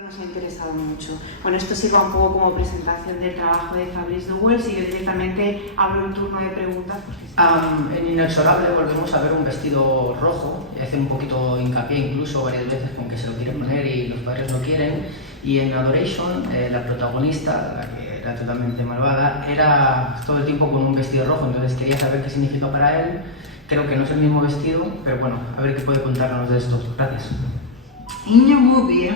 Nos ha interesado mucho. Bueno, esto sirva un poco como presentación del trabajo de Fabrice Du Welz y yo directamente abro el turno de preguntas. En Inexorable volvemos a ver un vestido rojo, y hace un poquito hincapié incluso varias veces con que se lo quiere poner y los padres no quieren. Y en Adoration, la protagonista, la que era totalmente malvada, era todo el tiempo con un vestido rojo, entonces quería saber qué significa para él. Creo que no es el mismo vestido, pero bueno, a ver qué puede contarnos de esto. Gracias. In your movie,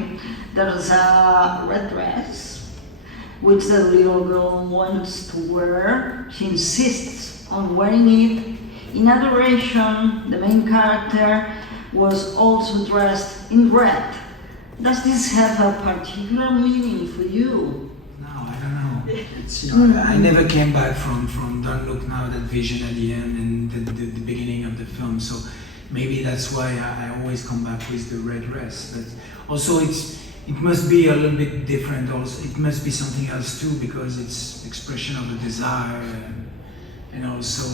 there's a red dress, which the little girl wants to wear. She insists on wearing it. In Adoration, the main character was also dressed in red. Does this have a particular meaning for you? No, I don't know. It's, you know, I never came back from Don't Look Now, that vision at the end and the beginning of the film. So maybe that's why I always come back with the red dress. But also it must be a little bit different also. It must be something else too, because it's expression of a desire and also,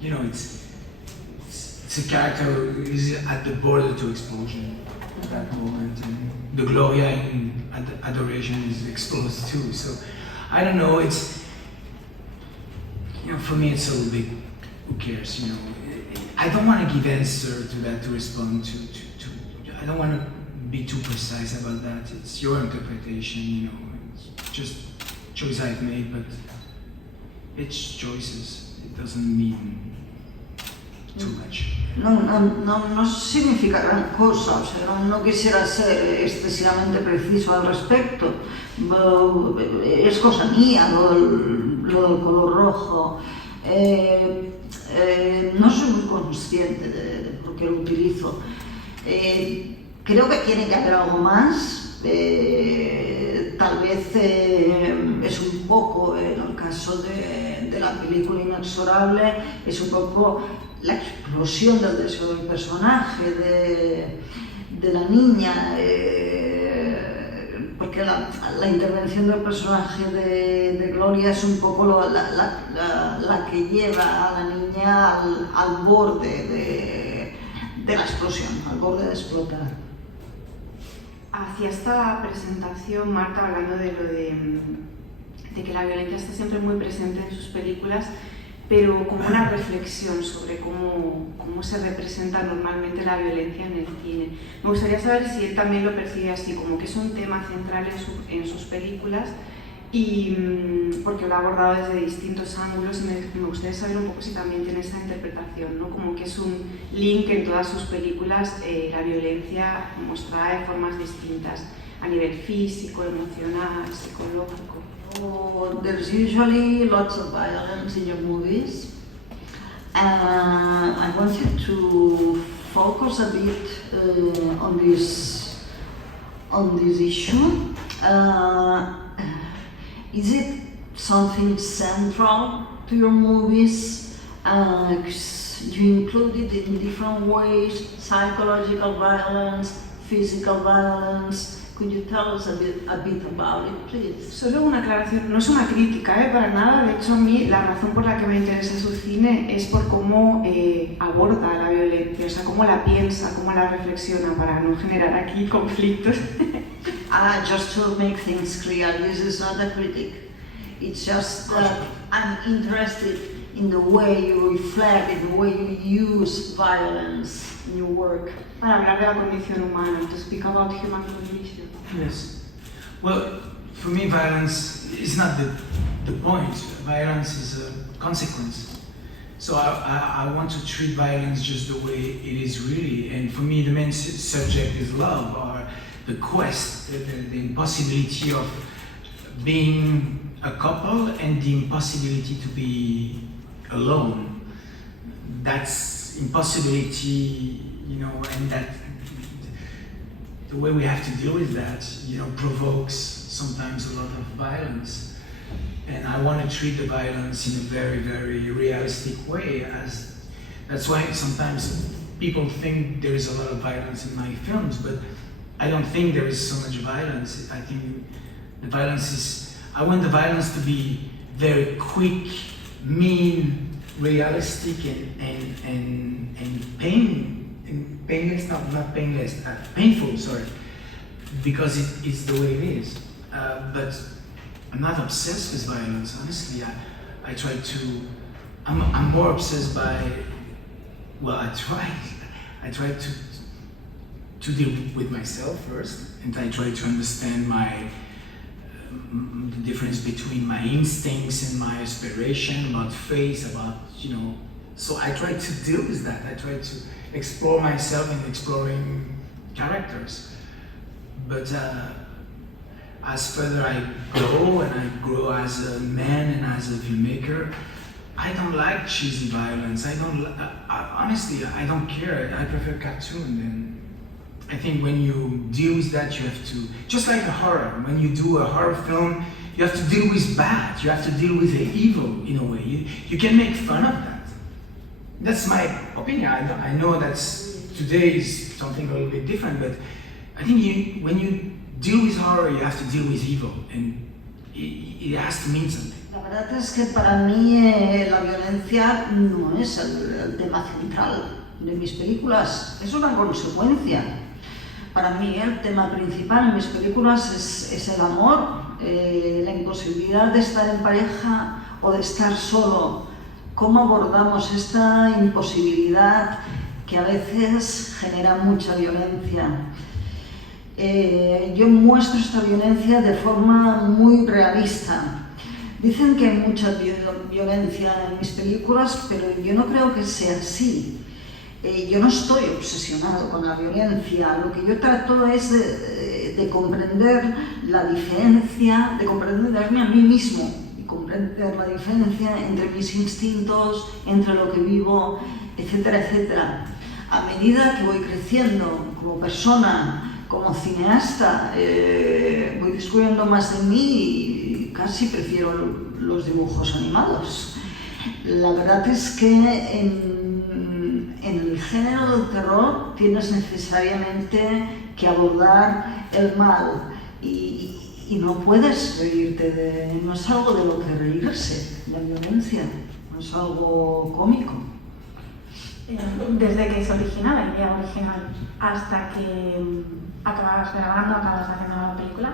you know, it's a character who is at the border to explosion at that moment. And the Gloria in Adoration is exposed too. So I don't know, it's, you know, for me it's a little bit, who cares, you know. I don't want to give answer to that, to respond to I don't want to be too precise about that. It's your interpretation, you know. It's just choice I've made, but it's choices. It doesn't mean too much. No significa gran cosa, o sea, no quisiera ser excesivamente preciso al respecto. Es cosa mía lo del color rojo. No soy muy consciente de por qué lo utilizo. Creo que tiene que haber algo más. Tal vez es un poco, en el caso de la película Inexorable, es un poco la explosión del deseo del personaje, de la niña, porque la intervención del personaje de Gloria es un poco la que lleva a la niña al borde de la explosión, al borde de explotar. Hacia esta presentación, Marta, hablando de lo de que la violencia está siempre muy presente en sus películas, pero como una reflexión sobre cómo se representa normalmente la violencia en el cine. Me gustaría saber si él también lo percibe así, como que es un tema central en sus películas, y porque lo ha abordado desde distintos ángulos, y me gustaría saber un poco si también tiene esa interpretación, ¿no? Como que es un link en todas sus películas, la violencia mostrada de formas distintas, a nivel físico, emocional, psicológico. There's usually lots of violence in your movies. I want you to focus a bit on this issue. Is it something central to your movies? You include it in different ways: psychological violence, physical violence. Could you tell us a bit about it, please? Solo una aclaración, no es una crítica, para nada. De hecho, a mí la razón por la que me interesa su cine es por cómo aborda la violencia, o sea, cómo la piensa, cómo la reflexiona, para no generar aquí conflictos. Just to make things clear, this is not a critic. It's just that I'm interested in the way you reflect, in the way you use violence in your work. Para hablar de la condición humana, to speak about human condition. Yes. Well, for me, violence is not the point. Violence is a consequence. So I want to treat violence just the way it is really. And for me, the main subject is love, or the quest, the impossibility of being a couple and the impossibility to be alone. That's impossibility, you know, and that the way we have to deal with that, you know, provokes sometimes a lot of violence. And I want to treat the violence in a very, very realistic way. That's why sometimes people think there is a lot of violence in my films, but I don't think there is so much violence. I think the violence is, I want the violence to be very quick, mean, realistic, and painless, not painless, painful, sorry, because it's the way it is. But I'm not obsessed with violence, honestly. I try to, I'm more obsessed by, well, I try to deal with myself first, and I try to understand the difference between my instincts and my aspiration, about faith, about, so I try to deal with that. I try to explore myself in exploring characters. But as further I go, and I grow as a man and as a filmmaker, I don't like cheesy violence. Honestly, I don't care. I prefer cartoon. And I think when you deal with that, you have to, just like a horror, when you do a horror film, you have to deal with bad. You have to deal with the evil in a way. You can make fun of that. That's my opinion. I know that today is something a little bit different, but I think when you deal with horror, you have to deal with evil, and it has to mean something. La verdad es que para mí la violencia no es el tema central de mis películas, es una consecuencia. Para mí el tema principal en mis películas es el amor, la imposibilidad de estar en pareja o de estar solo. Cómo abordamos esta imposibilidad que a veces genera mucha violencia. Yo muestro esta violencia de forma muy realista. Dicen que hay mucha violencia en mis películas, pero yo no creo que sea así. Yo no estoy obsesionado con la violencia. Lo que yo trato es de comprender la diferencia, de comprenderme a mí mismo y comprender la diferencia entre mis instintos, entre lo que vivo, etcétera, etcétera. A medida que voy creciendo como persona, como cineasta, voy descubriendo más de mí y casi prefiero los dibujos animados. La verdad es que en el género del terror tienes necesariamente que abordar el mal y no puedes reírte no es algo de lo que reírse, la violencia, no es algo cómico. Desde que se origina la idea original hasta que acabas grabando, acabas haciendo la película,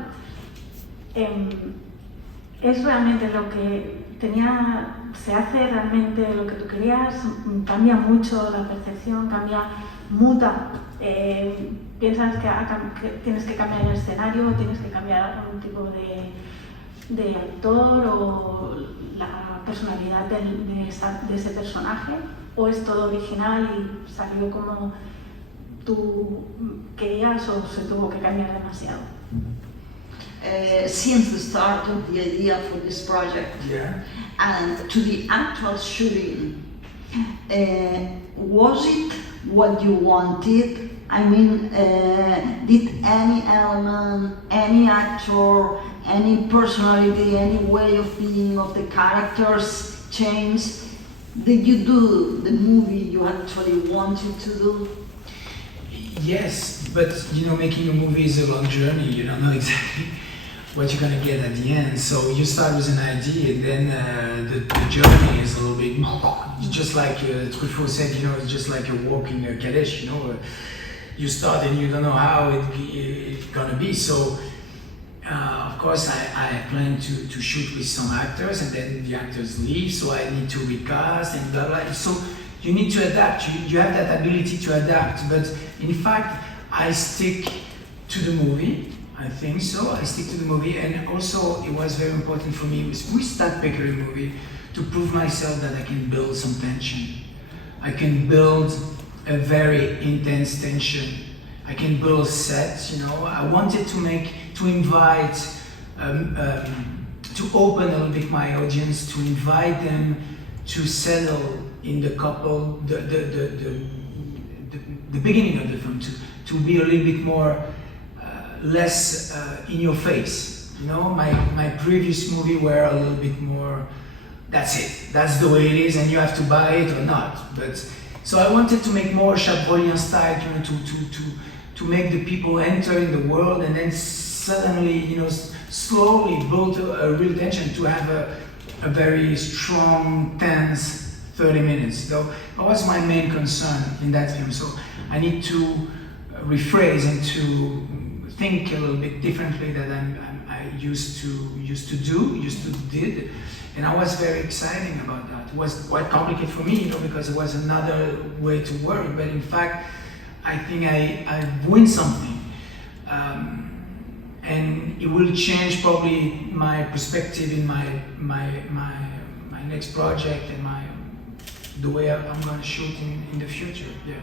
es realmente lo que se hace realmente lo que tú querías, cambia mucho la percepción, muta. Piensas que tienes que cambiar el escenario, tienes que cambiar algún tipo de actor o la personalidad de ese personaje, o es todo original y salió como tú querías o se tuvo que cambiar demasiado. Since the start of the idea for this project, Yeah. and to the actual shooting, was it what you wanted? I mean, did any element, any actor, any personality, any way of being of the characters change? Did you do the movie you actually wanted to do? Yes, but making a movie is a long journey. You don't know exactly what you're gonna get at the end. So you start with an idea, and then the journey is a little bit just like Truffaut said. It's just like a walk in a calèche. You start and you don't know how it's gonna be. So of course I plan to shoot with some actors, and then the actors leave, so I need to recast and blah blah. So you need to adapt. You have that ability to adapt. But in fact, I stick to the movie. I think so. I stick to the movie, and also it was very important for me with that particular movie to prove myself that I can build some tension. I can build a very intense tension. I can build sets. I wanted to invite, to open a little bit my audience, to invite them to settle in the couple, the beginning of the film, to be a little bit more. Less in your face. My previous movie were a little bit more, that's it, that's the way it is, and you have to buy it or not. But so I wanted to make more Chabrolien style, to make the people enter in the world, and then suddenly, slowly build a real tension, to have a very strong, tense 30 minutes. So that was my main concern in that film. So I need to rephrase and to think a little bit differently than I used to did, and I was very excited about that. It was quite complicated for me, because it was another way to work. But in fact, I think I win something, and it will change probably my perspective in my next project and the way I'm going to shoot in the future. Yeah.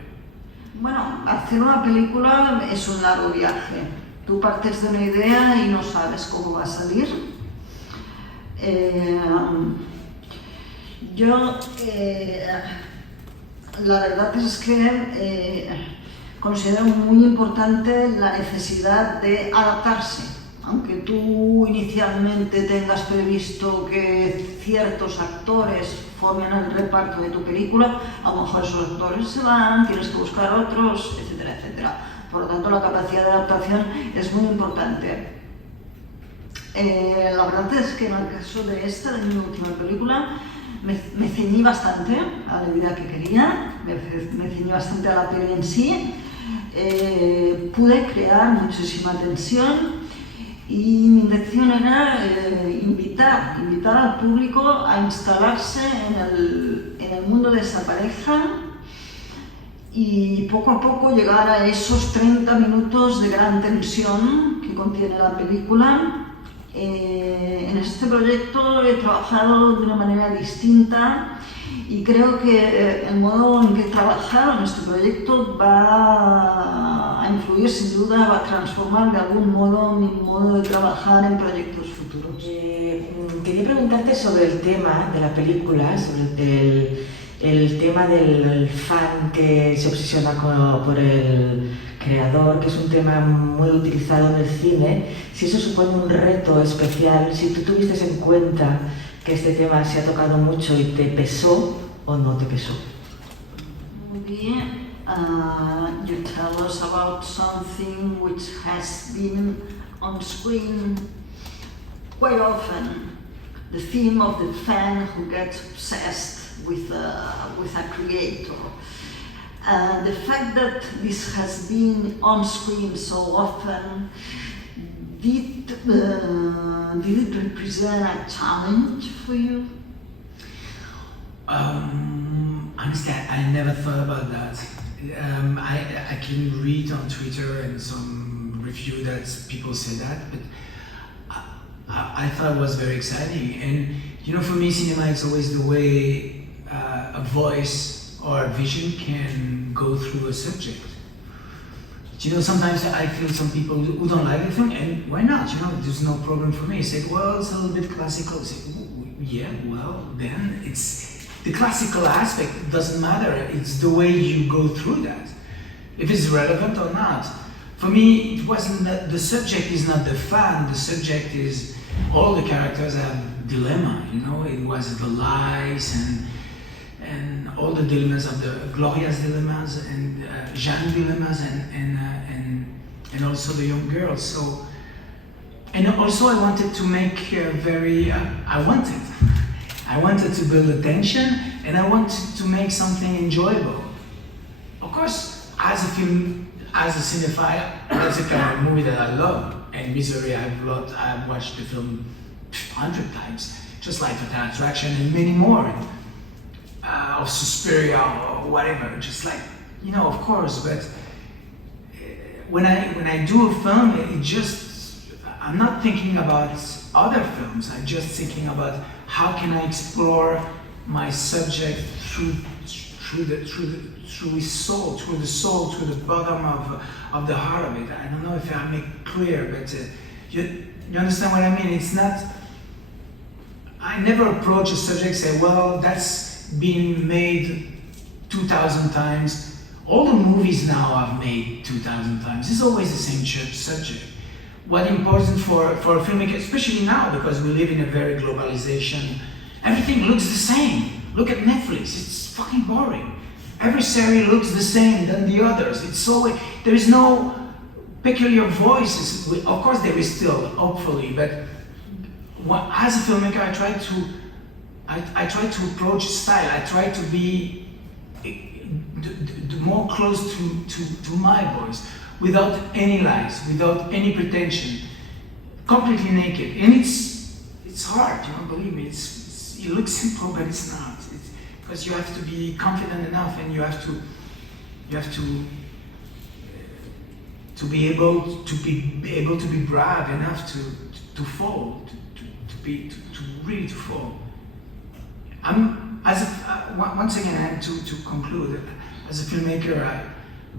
Bueno, hacer una película es un largo viaje. Tú partes de una idea y no sabes cómo va a salir. La verdad es que considero muy importante la necesidad de adaptarse. Aunque tú inicialmente tengas previsto que ciertos actores formen el reparto de tu película, a lo mejor esos actores se van, tienes que buscar otros, etcétera, etcétera. Por lo tanto, la capacidad de adaptación es muy importante. La verdad es que en el caso de mi última película, me ceñí bastante a la idea que quería, me ceñí bastante a la peli en sí, pude crear muchísima tensión. Y mi intención era invitar al público a instalarse en el mundo de esa pareja y poco a poco llegar a esos 30 minutos de gran tensión que contiene la película. En este proyecto he trabajado de una manera distinta y creo que el modo en que he trabajado en este proyecto va a influir, sin duda, va a transformar de algún modo mi modo de trabajar en proyectos futuros. Quería preguntarte sobre el tema de la película, sobre el tema del fan que se obsesiona por el creador, que es un tema muy utilizado en el cine. Si eso supone un reto especial, si tú tuviste en cuenta que este tema se ha tocado mucho y te pesó o no te pesó. Muy bien. You tell us about something which has been on screen quite often, the theme of the fan who gets obsessed with a creator. The fact that this has been on screen so often, did it represent a challenge for you? Honestly, I never thought about that. I can read on Twitter and some review that people say that, but I thought it was very exciting. And for me, cinema is always the way a voice or a vision can go through a subject. Sometimes I feel some people who don't like the film, and why not? There's no problem for me. Say, well, it's a little bit classical. Say, yeah, well, then it's the classical aspect doesn't matter. It's the way you go through that, if it's relevant or not. For me, it wasn't that the subject is not the fan. The subject is all the characters have dilemma. It was the lies and all the dilemmas of the Gloria's dilemmas and Jeanne's dilemmas and also the young girls. So, and also I wanted to make I wanted to build a tension, and I wanted to make something enjoyable. Of course, as a cinephile, that's the kind of movie that I love. And Misery, I've watched the film 100 times, just like Total Attraction and many more. Or Suspiria or whatever, just like, of course, but when I do a film, I'm not thinking about other films, I'm just thinking about how can I explore my subject through his soul, through the bottom of the heart of it. I don't know if I make it clear, but you understand what I mean? It's not, I never approach a subject and say, well, that's been made 2,000 times. All the movies now I've made 2,000 times. It's always the same subject. What's important for a filmmaker, especially now because we live in a very globalization, everything looks the same. Look at Netflix, it's fucking boring. Every series looks the same than the others. There is no peculiar voices. Of course there is still, hopefully, but as a filmmaker I try to approach style. I try to the more close to my voice, without any lies, without any pretension, completely naked. And it's hard, believe me. It looks simple, but it's not. Because you have to be confident enough, and you have to be able to be brave enough to fall, to really fall. Once again, and to conclude, as a filmmaker,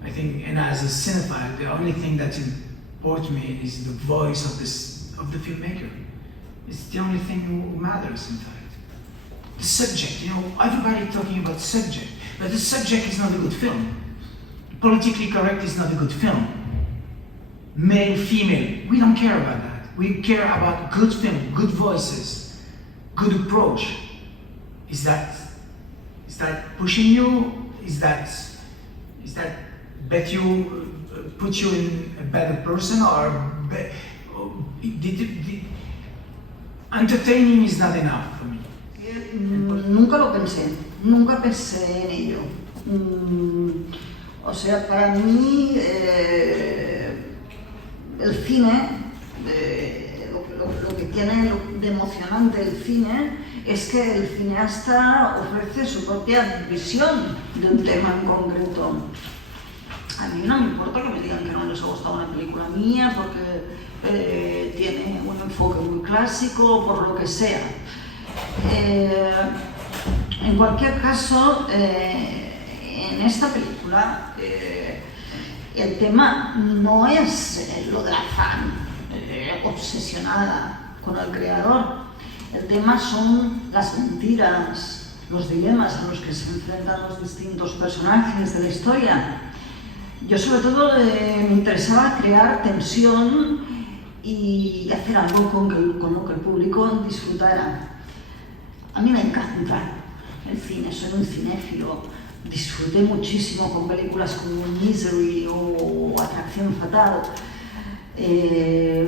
I think, and as a cinephile, the only thing that imports me is the voice of the filmmaker. It's the only thing who matters, in fact. The subject, everybody talking about subject, but the subject is not a good film. Politically correct is not a good film. Male, female, we don't care about that. We care about good film, good voices, good approach. Is that pushing you? Is that put you in a better person, or entertaining is not enough for me? Nunca lo pensé, nunca pensé en ello. O sea, para mí el cine, lo que tiene de emocionante el cine es que el cineasta ofrece su propia visión de un tema en concreto. A mí no me importa que me digan que no les ha gustado una película mía porque tiene un enfoque muy clásico, por lo que sea. En cualquier caso, en esta película el tema no es lo de la fan obsesionada con el creador. El tema son las mentiras, los dilemas a los que se enfrentan los distintos personajes de la historia. Yo sobre todo me interesaba crear tensión y hacer algo con lo que el público disfrutara. A mí me encanta el cine, soy un cinéfilo. Disfruté muchísimo con películas como Misery o Atracción Fatal.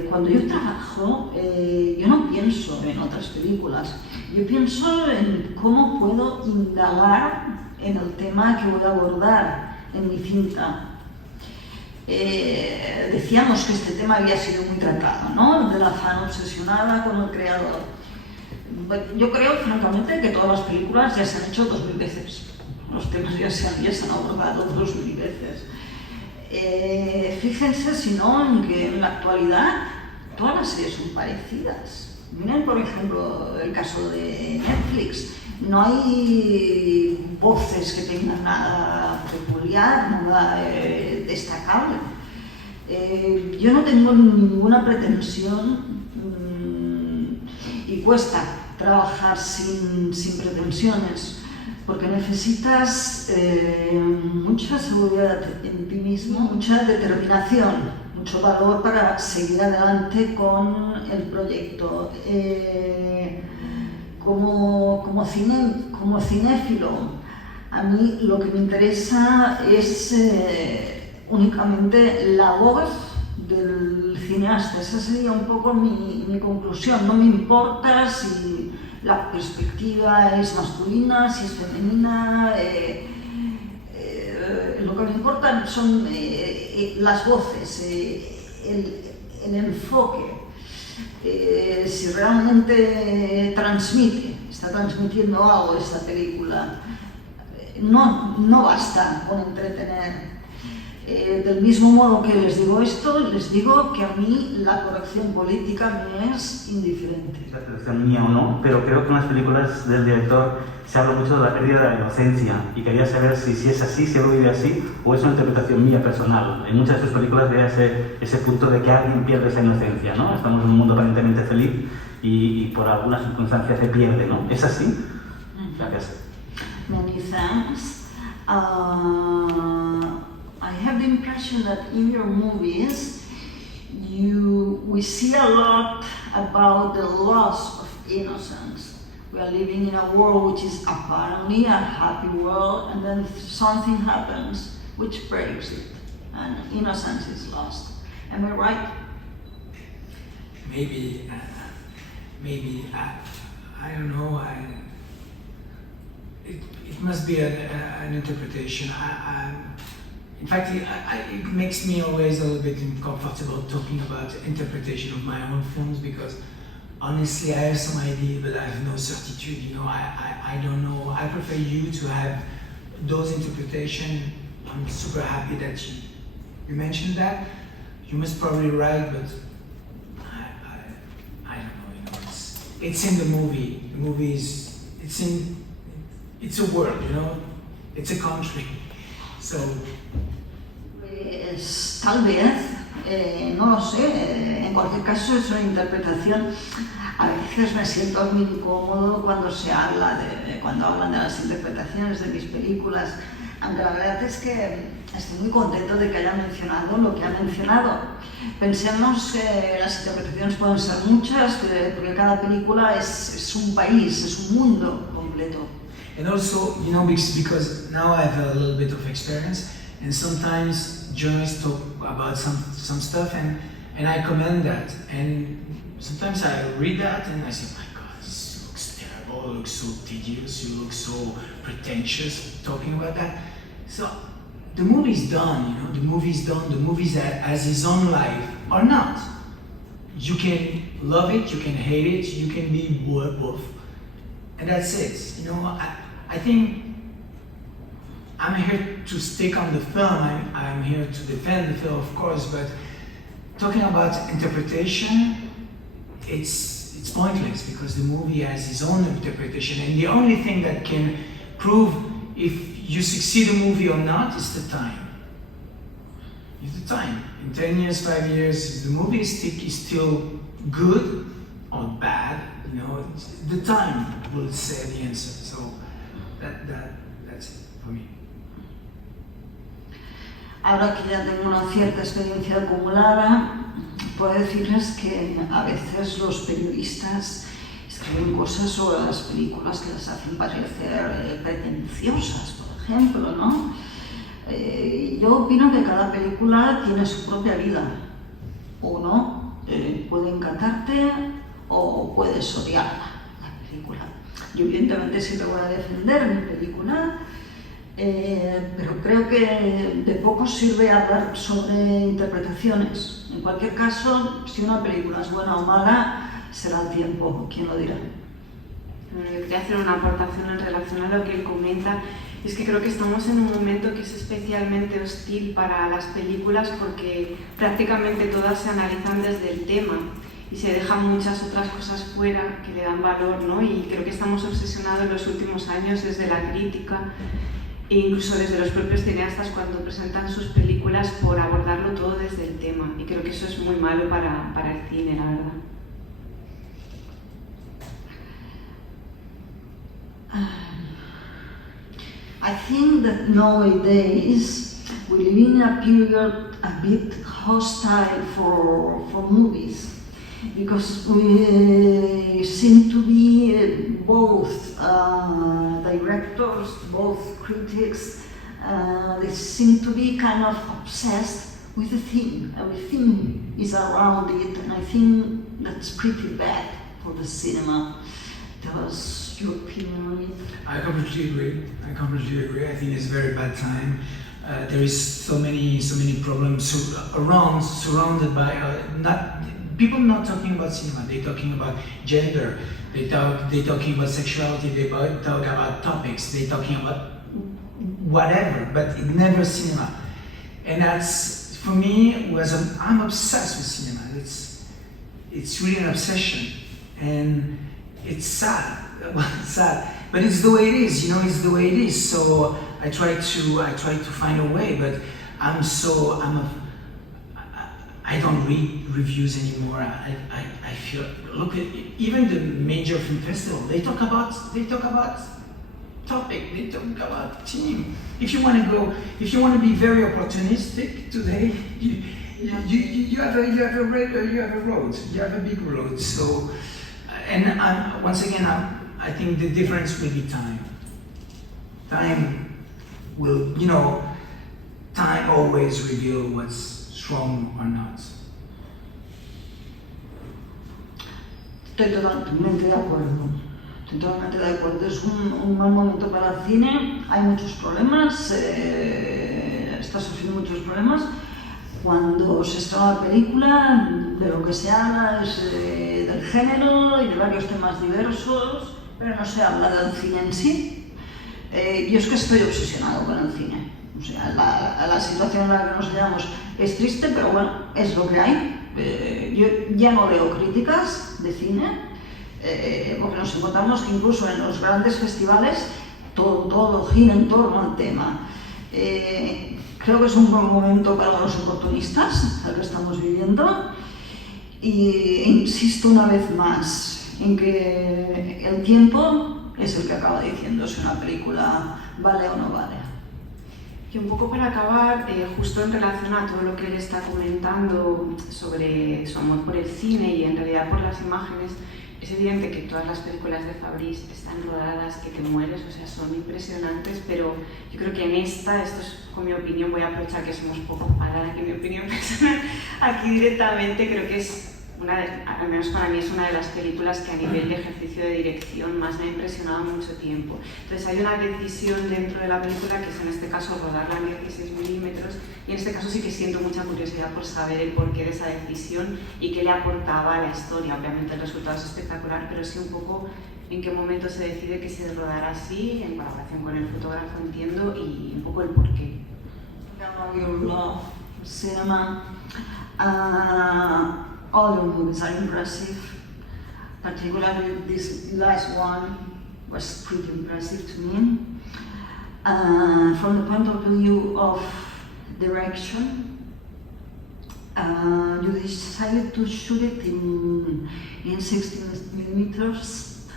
Cuando yo trabajo, yo no pienso en otras películas, yo pienso en cómo puedo indagar en el tema que voy a abordar en mi cinta. Decíamos que este tema había sido muy tratado, ¿no? El de la fan obsesionada con el creador. Yo creo, francamente, que todas las películas ya se han hecho 2000 veces. Los temas ya se han abordado 2000 veces. Fíjense, si no, en que en la actualidad todas las series son parecidas. Miren, por ejemplo, el caso de Netflix. No hay voces que tengan nada peculiar, nada destacable. Yo no tengo ninguna pretensión y cuesta trabajar sin pretensiones, porque necesitas mucha seguridad en ti mismo, mucha determinación, mucho valor para seguir adelante con el proyecto. Como cinéfilo, a mí lo que me interesa es únicamente la voz del cineasta. Esa sería un poco mi conclusión. No me importa si la perspectiva es masculina, si es femenina. Lo que me importa son las voces, el enfoque. Si realmente está transmitiendo algo esta película. No basta con entretener. Del mismo modo que les digo esto, les digo que a mí la corrección política me es indiferente. La traducción mía o no, pero creo que en las películas del director se habla mucho de la pérdida de la inocencia y quería saber si es así, si lo vive así o es una interpretación mía personal. En muchas de sus películas veo ese punto de que alguien pierde esa inocencia, ¿no? Estamos en un mundo aparentemente feliz y por algunas circunstancias se pierde, ¿no? ¿Es así? Gracias. Many thanks. I have the impression that in your movies we see a lot about the loss of innocence. We are living in a world which is apparently a happy world, and then something happens which breaks it, and innocence is lost. Am I right? Maybe I don't know. it must be an interpretation. In fact, it makes me always a little bit uncomfortable talking about interpretation of my own films, because honestly, I have some idea, but I have no certitude. You know, I don't know. I prefer you to have those interpretations. I'm super happy that you mentioned that. You must probably right, but I don't know. You know, it's in the movie. The movie is it's a world. You know, it's a country. So. Pues, tal vez, no lo sé, en cualquier caso es una interpretación. A veces me siento muy incómodo cuando cuando hablan de las interpretaciones de mis películas, aunque la verdad es que estoy muy contento de que haya mencionado lo que ha mencionado. Pensemos que las interpretaciones pueden ser muchas, porque cada película es un país, es un mundo completo. And also, you know, because now I have a little bit of experience, and sometimes journalists talk about some stuff, and I commend that. And sometimes I read that and I say, my God, this looks terrible, it looks so tedious, you look so pretentious talking about that. So the movie's done, you know, the movie's done, the movie has his own life, or not. You can love it, you can hate it, you can be both. And that's it, you know. I think I'm here to stick on the film, I'm here to defend the film, of course, but talking about interpretation, it's pointless, because the movie has its own interpretation, and the only thing that can prove if you succeed a movie or not is the time. It's the time. In 10 years, 5 years, the movie is still good or bad, you know, the time will say the answer. So that's it for me. Ahora que ya tengo una cierta experiencia acumulada, puedo decirles que a veces los periodistas escriben cosas sobre las películas que las hacen parecer pretenciosas, por ejemplo, ¿no? Yo opino que cada película tiene su propia vida. Uno puede encantarte o puedes odiarla, la película. Yo evidentemente siempre voy a defender mi película, pero creo que de poco sirve hablar sobre interpretaciones. En cualquier caso, si una película es buena o mala, será el tiempo quien lo dirá. Bueno, yo quería hacer una aportación en relación a lo que él comenta. Es que creo que estamos en un momento que es especialmente hostil para las películas, porque prácticamente todas se analizan desde el tema y se dejan muchas otras cosas fuera que le dan valor, ¿no? Y creo que estamos obsesionados en los últimos años desde la crítica e incluso desde los propios cineastas cuando presentan sus películas por abordarlo todo desde el tema, y creo que eso es muy malo para el cine, la verdad. I think that nowadays we live in a period a bit hostile for movies, because we seem to be both directors, both critics, they seem to be kind of obsessed with the theme. Everything is around it, and I think that's pretty bad for the cinema. Tell us your opinion on it. I completely agree. I think it's a very bad time. There is so many problems surrounded by people not talking about cinema. They're talking about gender. They're talking about sexuality. They talk about topics. They're talking about whatever, but it never cinema. And that's, for me, I'm obsessed with cinema. It's really an obsession, and it's sad. Well, it's sad, but it's the way it is. You know, it's the way it is. So I try to find a way, but I don't read reviews anymore. I feel, look at even the major film festival. They talk about topic. They talk about theme. If you want to be very opportunistic today, you have a road. You have a big road. So, and once again, I think the difference will be time. Time will, time always reveal what's strong or not. Estoy totalmente de acuerdo. Estoy totalmente de acuerdo, es un mal momento para el cine, hay muchos problemas, está sufriendo muchos problemas. Cuando se estrena la película, de lo que se habla es del género y de varios temas diversos, pero no se habla del cine en sí. Yo es que estoy obsesionado con el cine. O sea, la situación en la que nos hallamos es triste, pero bueno, es lo que hay. Yo ya no leo críticas de cine, porque nos encontramos que incluso en los grandes festivales todo gira en torno al tema. Creo que es un buen momento para los oportunistas, el que estamos viviendo, y insisto una vez más en que el tiempo es el que acaba diciendo si una película vale o no vale. Y un poco para acabar, justo en relación a todo lo que él está comentando sobre su amor por el cine y en realidad por las imágenes, es evidente que todas las películas de Fabrice están rodadas que te mueres, o sea, son impresionantes, pero yo creo que en esta, esto es con mi opinión, voy a aprovechar que somos poco para dar aquí mi opinión personal, aquí directamente creo que es al menos para mí es una de las películas que a nivel de ejercicio de dirección más me ha impresionado mucho tiempo. Entonces hay una decisión dentro de la película que es en este caso rodarla en 16 milímetros y en este caso sí que siento mucha curiosidad por saber el porqué de esa decisión y qué le aportaba a la historia. Obviamente el resultado es espectacular, pero sí un poco en qué momento se decide que se rodara así, en colaboración con el fotógrafo, entiendo, y un poco el porqué. I know you love cinema. All your movies are impressive, particularly this last one was pretty impressive to me. From the point of view of direction, you decided to shoot it in 16 millimeters.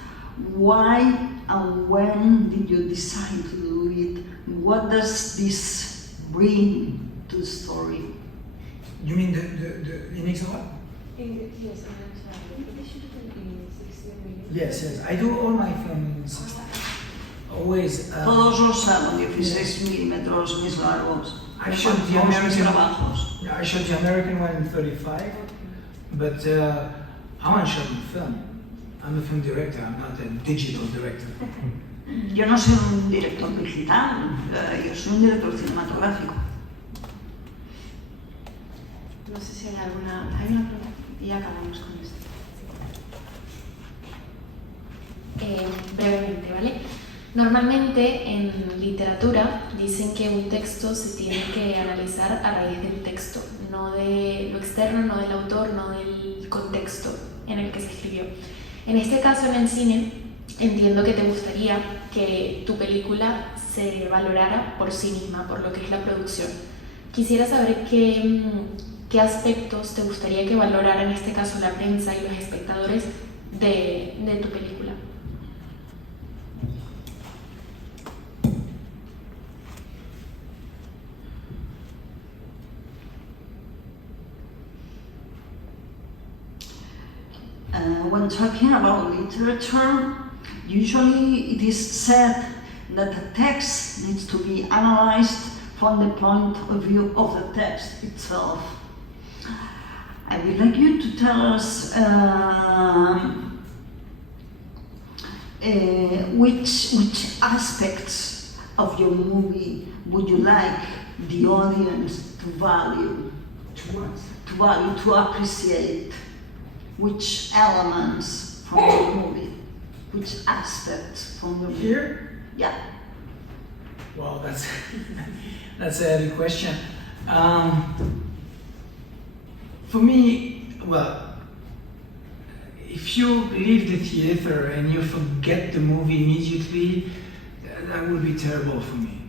Why and when did you decide to do it? What does this bring to the story? You mean the Inexorable? Yes, I'm sorry. They shoot it in 16 millimeters. Yes. I do all my film in 16. Always. Todos los hago 16 milímetros mis largos. I shot the Todos mis American. trabajos. Yeah, I shot the American one in 35, but I want to shoot in film. I'm a film director. I'm not a digital director. Yo no soy un director digital, yo soy un director cinematográfico. No sé si hay una pregunta y ya acabamos con esto. Brevemente, ¿vale? Normalmente en literatura dicen que un texto se tiene que analizar a raíz del texto, no de lo externo, no del autor, no del contexto en el que se escribió. En este caso, en el cine, entiendo que te gustaría que tu película se valorara por sí misma, por lo que es la producción. Quisiera saber qué aspectos te gustaría que valorara en este caso la prensa y los espectadores de tu película. When talking about literature, usually it is said that the text needs to be analyzed from the point of view of the text itself. I would like you to tell us which aspects of your movie would you like the audience to value, to appreciate, which elements from your movie, which aspects from your movie? Here? Yeah. Well, that's a good question. For me, well, if you leave the theater and you forget the movie immediately, that would be terrible for me.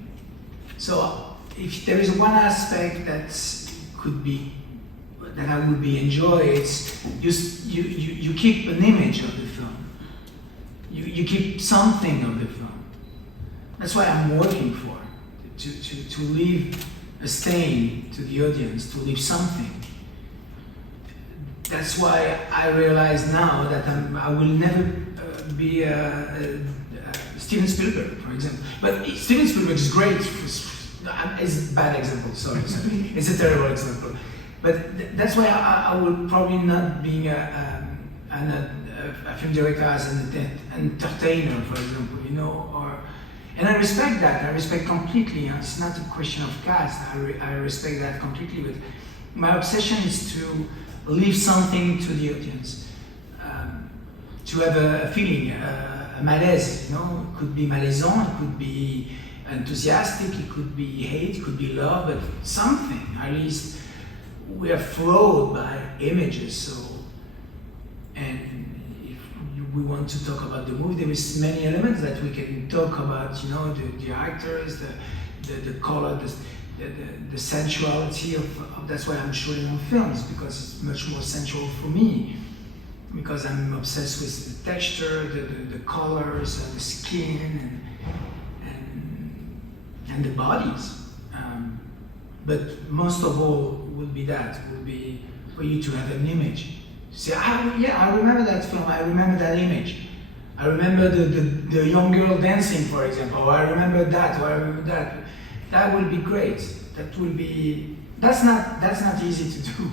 So, if there is one aspect that I would be enjoy, it's you keep an image of the film. You keep something of the film. That's what I'm working for, to leave a stain to the audience, to leave something. That's why I realize now that I will never be Steven Spielberg, for example. But Steven Spielberg is great. It's a bad example, sorry. It's a terrible example. But that's why I will probably not be a film director as entertainer, for example, you know, and I respect that. I respect completely. It's not a question of caste. I respect that completely. But my obsession is to leave something to the audience, to have a feeling, a malaise. You know, it could be malaisant, it could be enthusiastic, it could be hate, it could be love, but something. At least we are flowed by images. So, and we want to talk about the movie, there is many elements that we can talk about, you know, the actors, the color, the sensuality of that's why I'm shooting on films, because it's much more sensual for me, because I'm obsessed with the texture, the colors, the skin, and the bodies. But most of all would be for you to have an image. Say, I remember that film, I remember that image. I remember the young girl dancing, for example, or I remember that, or I remember that. That will be great. That's not easy to do.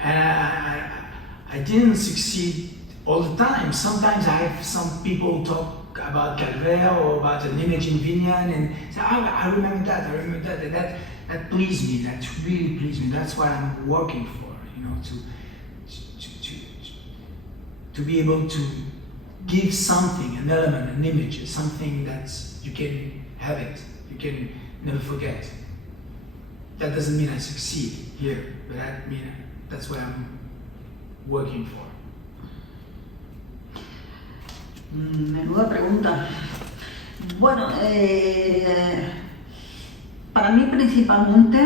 And I didn't succeed all the time. Sometimes I have some people talk about Calvaire or about an image in Vignan and say, I remember that, and that pleased me, that really pleased me. That's what I'm working for, you know, to be able to give something, an element, an image, something that you can have it, you can never forget. That doesn't mean I succeed here, but that's what I'm working for. Menuda pregunta. Bueno, para mí principalmente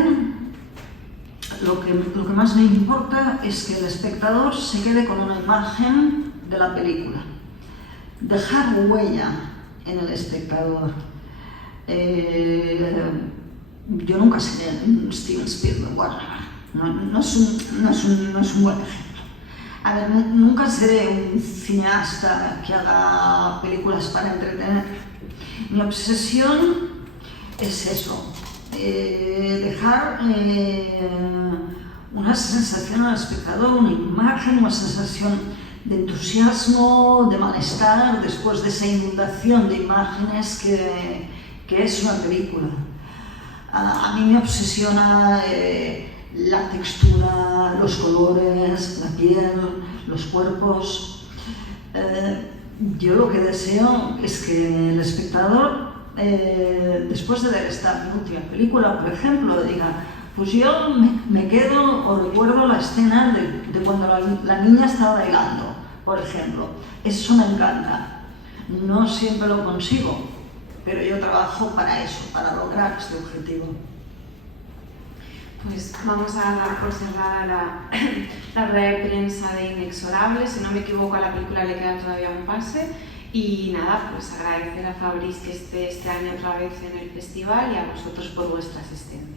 lo que más me importa es que el espectador se quede con una imagen de la película, dejar huella en el espectador. Yo nunca seré un Steven Spielberg, bueno, no es un buen ejemplo. A ver, nunca seré un cineasta que haga películas para entretener. Mi obsesión es eso, dejar una sensación al espectador, una imagen, una sensación de entusiasmo, de malestar, después de esa inundación de imágenes que es una película. A mí me obsesiona la textura, los colores, la piel, los cuerpos. Yo lo que deseo es que el espectador, después de ver esta última película, por ejemplo, diga, pues yo me quedo o recuerdo la escena de cuando la niña estaba bailando, por ejemplo. Eso me encanta. No siempre lo consigo, pero yo trabajo para eso, para lograr este objetivo. Pues vamos a dar por cerrada la rueda de prensa de Inexorable. Si no me equivoco, a la película le queda todavía un pase. Y nada, pues agradecer a Fabrice que esté este año otra vez en el festival y a vosotros por vuestra asistencia.